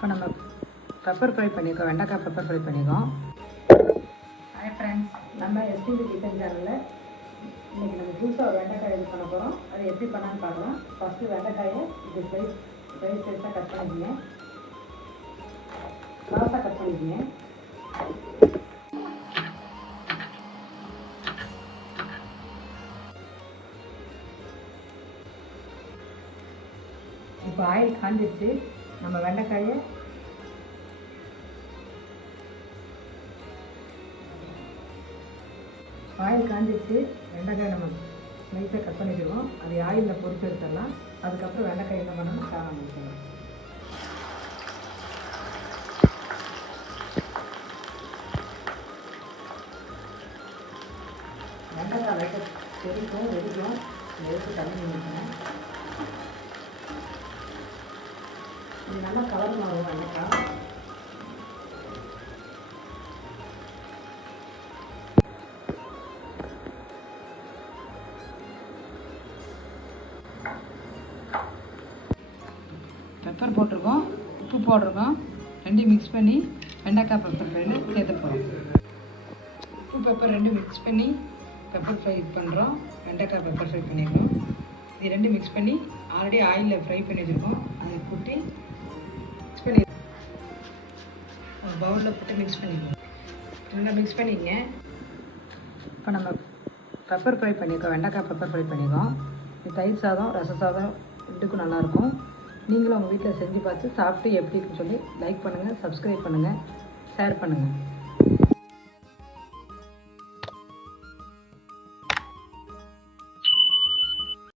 இப்போ நம்ம pepper fry பண்ணிக்கோ, வெண்டைக்காய் பெப்பர் ஃப்ரை பண்ணிக்கோம். ஹாய் ஃப்ரெண்ட்ஸ், நம்ம எஸ்டிவி கிச்சன் சேனலில் இன்றைக்கி நம்ம புதுசாக ஒரு வெண்டைக்காய் இது பண்ண போகிறோம். அது எப்படி பண்ணான்னு பார்க்கலாம். ஃபஸ்ட்டு வெண்டைக்காயை இது ஸ்லைஸ் சைஸாக கட் பண்ணிக்கோங்க, க்ராஸாக கட் பண்ணிக்கோங்க. இப்போ ஆயில் காஞ்சிச்சு. நம்ம வெண்டைக்காயை வெண்டைக்காய் நம்ம நைஸாக கட் பண்ணிக்கிடுவோம். அது ஆயிலில் பொரிச்சு எடுத்துடலாம். அதுக்கப்புறம் வெண்டைக்காய் என்ன பண்ணணும் காரம் வச்சுக்கலாம். வெண்டைக்காய் லைட்டாக வெடிக்கும் எடுத்து தண்ணி ஊற்றணும். இது நல்லா கலர் மாறும் வெண்டைக்காய். பெப்பர் போட்டிருக்கோம், உப்பு போட்டிருக்கோம். ரெண்டையும் மிக்ஸ் பண்ணி வெண்டைக்காய் பெப்பர் ஃப்ரையில் சேர்த்து போகிறோம். உப்பு பெப்பர் ரெண்டும் மிக்ஸ் பண்ணி பெப்பர் ஃப்ரை பண்ணுறோம். வெண்டைக்காய் பெப்பர் ஃப்ரை பண்ணிடுறோம். இது ரெண்டும் மிக்ஸ் பண்ணி ஆல்ரெடி ஆயிலில் ஃப்ரை பண்ணி வச்சுருக்கோம். அதை கூட்டி மிக்ஸ் பண்ணி ஒரு பவுலில் போட்டு மிக்ஸ் பண்ணிக்குவோம். நல்லா மிக்ஸ் பண்ணிக்கங்க. இப்போ நம்ம பெப்பர் ஃப்ரை பண்ணிக்கோம், வெண்டைக்காய் பெப்பர் ஃப்ரை பண்ணிக்கோம். இது தயிர் சாதம், ரச சாதம் ரெண்டுக்கும் நல்லாயிருக்கும். நீங்களும் உங்கள் வீட்டில் செஞ்சு பார்த்து சாப்பிட்டு எப்படி இருக்குன்னு சொல்லி லைக் பண்ணுங்கள், சப்ஸ்கிரைப் பண்ணுங்கள், ஷேர் பண்ணுங்கள்.